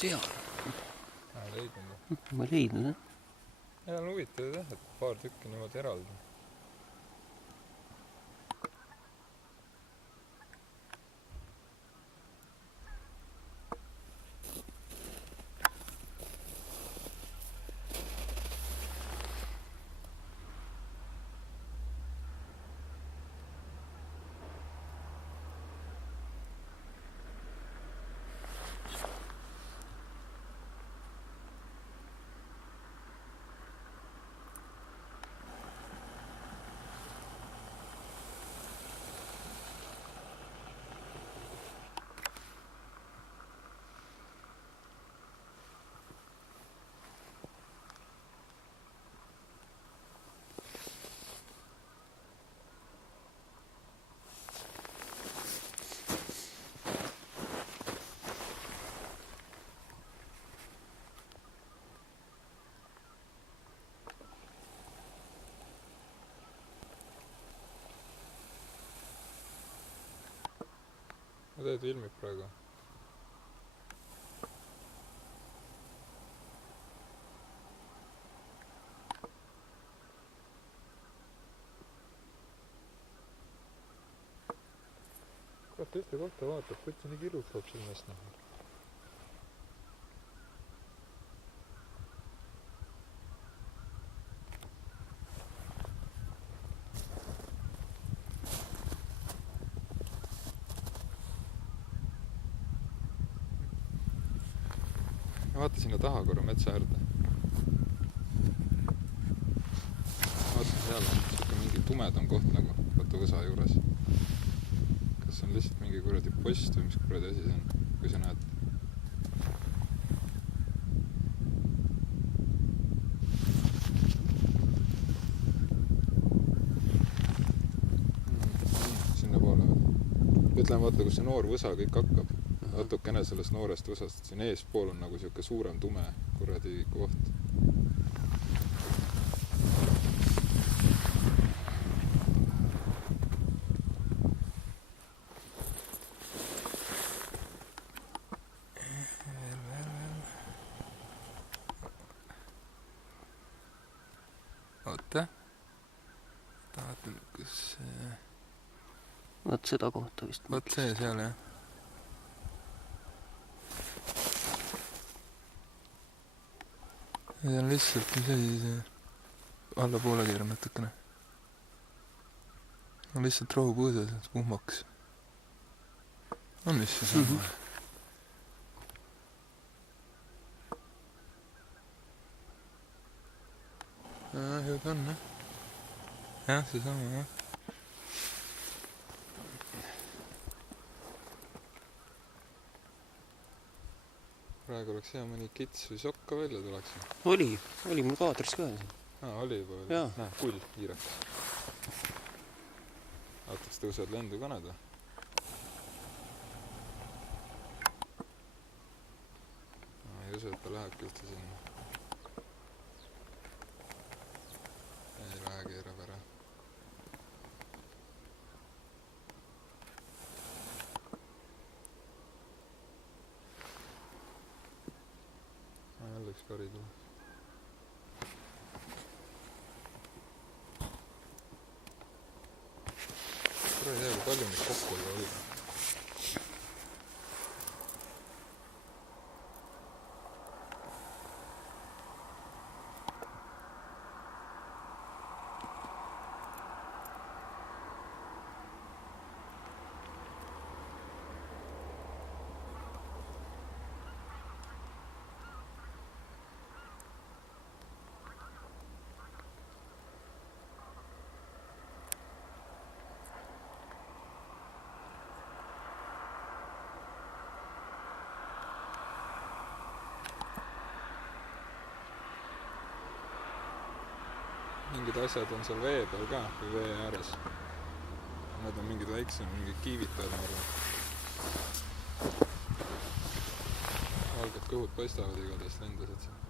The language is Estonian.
seal. Leidnud. Ma ei leidnud, jah. Ja on huvitav jah, et paar tükki niimoodi eraldi. Ma teed ilmib praegu. Kurat, ühte kohta vaatab, võtsi nii kirutab silmast näha. Vaata sinna taha korra metsa äärde. Vaata seal, siuke mingi tumedam koht nagu, vaata võsa juures. Kas on lihtsalt mingi kuradi post või mis kuradi asi see on, kui sa näed? Sinna poole. Ütleme vaata, kus see noor võsa kõik hakkab. Natukene sellest noorest võsast. Siin eespool on nagu siuke suurem tume kuradi koht. Oota. Vaatan, kus see... Vaat seda kohta vist. Vaat see seal, jah. See on lihtsalt, mis asi see allapoole keeran natukene. On lihtsalt rohupõõsas, et kuhmaks. On vist see sama. Ju ta on, jah. Jah, see sama, jah. Praegu oleks hea mõni kits või sokk ka välja tuleks. Oli mul kaadris ka. Oli juba veel. Näe, kull hiiraks. Vaataks tõused lendu kanada. Ei usu, et ta lähebki üldse sinna. Ei lähe, keerab ära. Jälle üks kari tuleb. Kuule ei tea, kui palju neid kokku oli. Mingid asjad on seal vee peal ka, või vee ääres. Need on mingid väiksem, mingid kiivitajad, ma arvan. Valged kõhud paistavad igatahes lendasid siin.